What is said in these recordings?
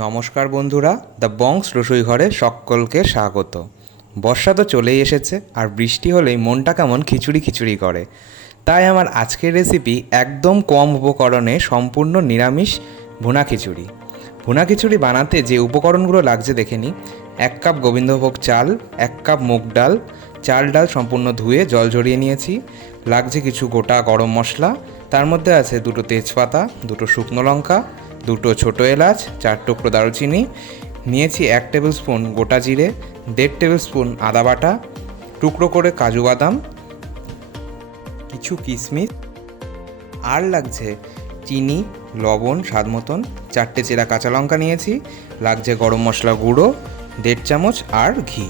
নমস্কার বন্ধুরা, দ্য বংস রসোই ঘরে সকলকে স্বাগত। বর্ষা তো চলেই এসেছে, আর বৃষ্টি হলেই মনটা কেমন খিচুড়ি খিচুড়ি করে। তাই আমার আজকের রেসিপি একদম কম উপকরণে সম্পূর্ণ নিরামিষ ভুনা খিচুড়ি। ভুনা খিচুড়ি বানাতে যে উপকরণগুলো লাগছে দেখে নিই। 1 কাপ গোবিন্দভোগ চাল, 1 কাপ মুগ ডাল, চাল ডাল সম্পূর্ণ ধুয়ে জল ঝরিয়ে নিয়েছি। লাগছে কিছু গোটা গরম মশলা, তার মধ্যে আছে 2টো তেজপাতা, 2টো শুকনো লঙ্কা, 2টো ছোটো এলাচ, 4 টুকরো দারুচিনি, নিয়েছি 1 টেবিল স্পুন গোটা জিরে, 1.5 টেবিল স্পুন আদা বাটা, টুকরো করে কাজু বাদাম, কিছু কিশমিশ, আর লাগছে চিনি, লবণ স্বাদ মতন, 4টে চেরা কাঁচা লঙ্কা নিয়েছি, লাগছে গরম মশলা গুঁড়ো 1.5 চামচ আর ঘি।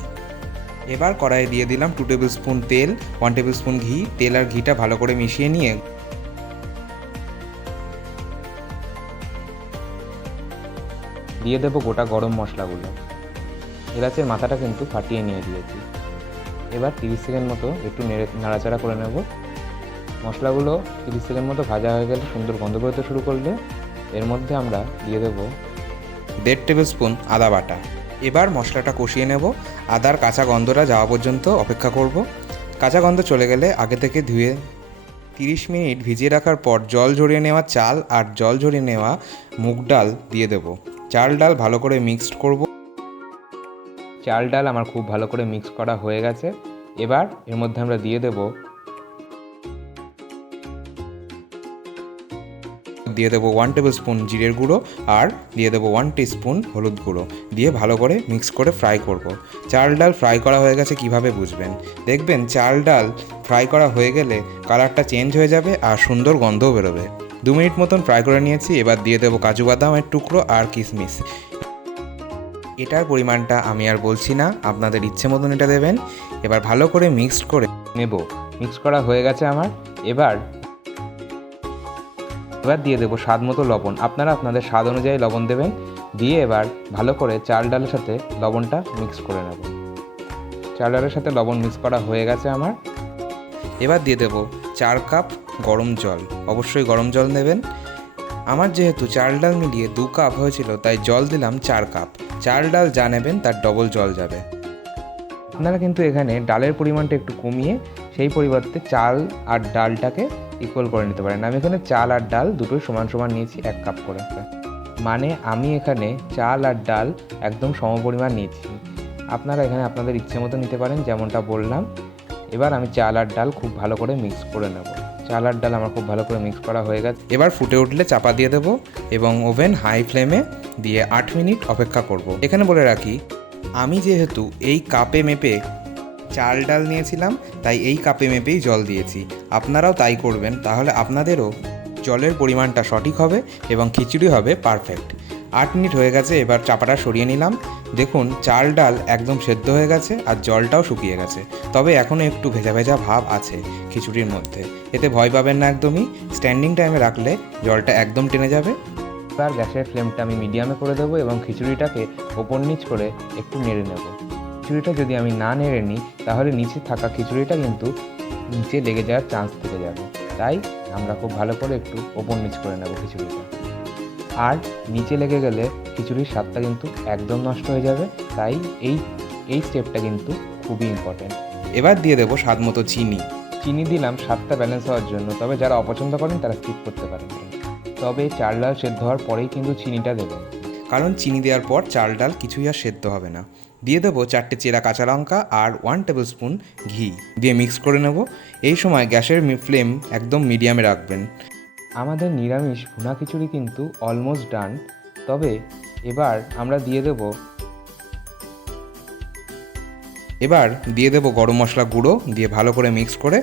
এবার কড়াইয়ে দিয়ে দিলাম 2 টেবিল স্পুন তেল, 1 টেবিল স্পুন ঘি। তেল আর ঘিটা ভালো করে মিশিয়ে নিয়ে দিয়ে দেবো গোটা গরম মশলাগুলো। এলাচের মাথাটা কিন্তু ফাটিয়ে নিয়ে দিয়েছি। এবার 30 সেকেন্ড মতো একটু নাড়াচাড়া করে নেব। মশলাগুলো 30 সেকেন্ড মতো ভাজা হয়ে গেলে, সুন্দর গন্ধ বেরোতে শুরু করলে, এর মধ্যে আমরা দিয়ে দেবো 1.5 টেবিল স্পুন আদা বাটা। এবার মশলাটা কষিয়ে নেব। আদার কাঁচা গন্ধটা যাওয়া পর্যন্ত অপেক্ষা করব। কাঁচা গন্ধ চলে গেলে আগে থেকে ধুয়ে 30 মিনিট ভিজিয়ে রাখার পর জল ঝরিয়ে নেওয়া চাল আর জল ঝরিয়ে নেওয়া মুগ ডাল দিয়ে দেব। চাল ডাল ভালো করে মিক্সড করব। চাল ডাল আমার খুব ভালো করে মিক্স করা হয়ে গেছে। এবার এর মধ্যে আমরা দিয়ে দেব 1 টেবিল স্পুন জিরের গুঁড়ো, আর দিয়ে দেবো 1 টিস্পুন হলুদ গুঁড়ো, দিয়ে ভালো করে মিক্স করে ফ্রাই করব। চাল ডাল ফ্রাই করা হয়ে গেছে কিভাবে বুঝবেন? দেখবেন চাল ডাল ফ্রাই করা হয়ে গেলে কালারটা চেঞ্জ হয়ে যাবে আর সুন্দর গন্ধও বেরোবে। 2 মিনিট মতন ফ্রাই করে নিয়েছি। এবার দিয়ে দেবো কাজু বাদামের টুকরো আর কিশমিশ। এটার পরিমাণটা আমি আর বলছি না, আপনাদের ইচ্ছে মতন এটা দেবেন। এবার ভালো করে মিক্সড করে নেব। মিক্স করা হয়ে গেছে আমার। এবার দিয়ে দেবো স্বাদ মতো লবণ। আপনারা আপনাদের স্বাদ অনুযায়ী লবণ দেবেন। দিয়ে এবার ভালো করে চাল ডালের সাথে লবণটা মিক্স করে নেব। চাল ডালের সাথে লবণ মিক্স করা হয়ে গেছে আমার। এবার দিয়ে দেবো 4 কাপ গরম জল। অবশ্যই গরম জল নেবেন। আমার যেহেতু চাল ডাল মিলিয়ে 2 কাপ হয়েছিল, তাই জল দিলাম 4 কাপ। চাল ডাল যা নেবেন তার ডবল জল যাবে। আপনারা কিন্তু এখানে ডালের পরিমাণটা একটু কমিয়ে সেই পরিবর্তে চাল আর ডালটাকে ইকুয়াল করে নিতে পারেন। আমি এখানে চাল আর ডাল দুটোই সমান সমান নিয়েছি, 1 কাপ করে। মানে আমি এখানে চাল আর ডাল একদম সমপরিমাণ নিয়েছি। আপনারা এখানে আপনাদের ইচ্ছে মতো নিতে পারেন, যেমনটা বললাম। এবার আমি চাল আর ডাল খুব ভালো করে মিক্স করে নেব। চাল আর ডাল আমার খুব ভালো করে মিক্স করা হয়ে গেছে। এবার ফুটে উঠলে চাপা দিয়ে দেবো এবং ওভেন হাই ফ্লেমে দিয়ে 8 মিনিট অপেক্ষা করব। এখানে বলে রাখি, আমি যেহেতু এই কাপে মেপে চাল ডাল নিয়েছিলাম, তাই এই কাপে মেপেই জল দিয়েছি। আপনারাও তাই করবেন, তাহলে আপনাদেরও জলের পরিমাণটা সঠিক হবে এবং খিচুড়ি হবে পারফেক্ট। 8 মিনিট হয়ে গেছে। এবার চাপাটা সরিয়ে নিলাম। দেখুন চাল ডাল একদম সেদ্ধ হয়ে গেছে আর জলটাও শুকিয়ে গেছে। তবে এখনও একটু ভেজা ভেজা ভাব আছে খিচুড়ির মধ্যে। এতে ভয় পাবেন না একদমই। স্ট্যান্ডিং টাইমে রাখলে জলটা একদম টেনে যাবে। তার গ্যাসের ফ্লেমটা আমি মিডিয়ামে করে দেবো এবং খিচুড়িটাকে ওপর নিচ করে একটু নেড়ে নেব। খিচুড়িটা যদি আমি না নেড়ে নিই, তাহলে নিচে থাকা খিচুড়িটা কিন্তু নিচে লেগে যাওয়ার চান্স থেকে যাবে। তাই আমরা খুব ভালো করে একটু ওপর নিচ করে নেব খিচুড়িটা। আর নিচে লেগে গেলে খিচুড়ির স্বাদটা কিন্তু একদম নষ্ট হয়ে যাবে। তাই এই স্টেপটা কিন্তু খুবই ইম্পর্ট্যান্ট। এবার দিয়ে দেবো স্বাদ মতো চিনি। চিনি দিলাম স্বাদটা ব্যালেন্স হওয়ার জন্য, তবে যারা অপছন্দ করেন তারা স্কিপ করতে পারেন। তবে চাল ডাল সেদ্ধ হওয়ার পরেই কিন্তু চিনিটা দেবেন, কারণ চিনি দেওয়ার পর চাল ডাল কিছুই আর সেদ্ধ হবে না। দিয়ে দেবো 4টে চেরা কাঁচা লঙ্কা আর 1 টেবিল স্পুন ঘি, দিয়ে মিক্স করে নেব। এই সময় গ্যাসের ফ্লেম একদম মিডিয়ামে রাখবেন। আমাদের নিরামিষ ভুনা খিচুড়ি কিন্তু অলমোস্ট ডান। তবে এবার আমরা দিয়ে দেবো গরম মশলা গুঁড়ো, দিয়ে ভালো করে মিক্স করে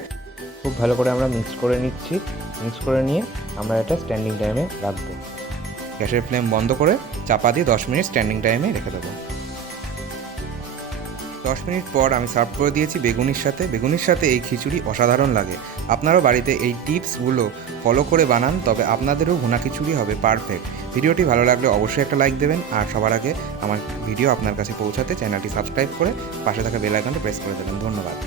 খুব ভালো করে আমরা মিক্স করে নিচ্ছি। মিক্স করে নিয়ে আমরা এটা স্ট্যান্ডিং টাইমে রাখবো। গ্যাসের ফ্লেম বন্ধ করে চাপা দিয়ে 10 মিনিট স্ট্যান্ডিং টাইমে রেখে দেবো। 10 মিনিট পর আমি সার্ভ করে দিয়েছি বেগুনির সাথে। বেগুনির সাথে এই খিচুড়ি অসাধারণ লাগে। আপনারাও বাড়িতে এই টিপসগুলো ফলো করে বানান, তবে আপনাদেরও ভুনা খিচুড়ি হবে পারফেক্ট। ভিডিওটি ভালো লাগলে অবশ্যই একটা লাইক দেবেন, আর সবার আগে আমার ভিডিও আপনার কাছে পৌঁছাতে চ্যানেলটি সাবস্ক্রাইব করে পাশে থাকা বেল আইকনটা প্রেস করে দেবেন। ধন্যবাদ।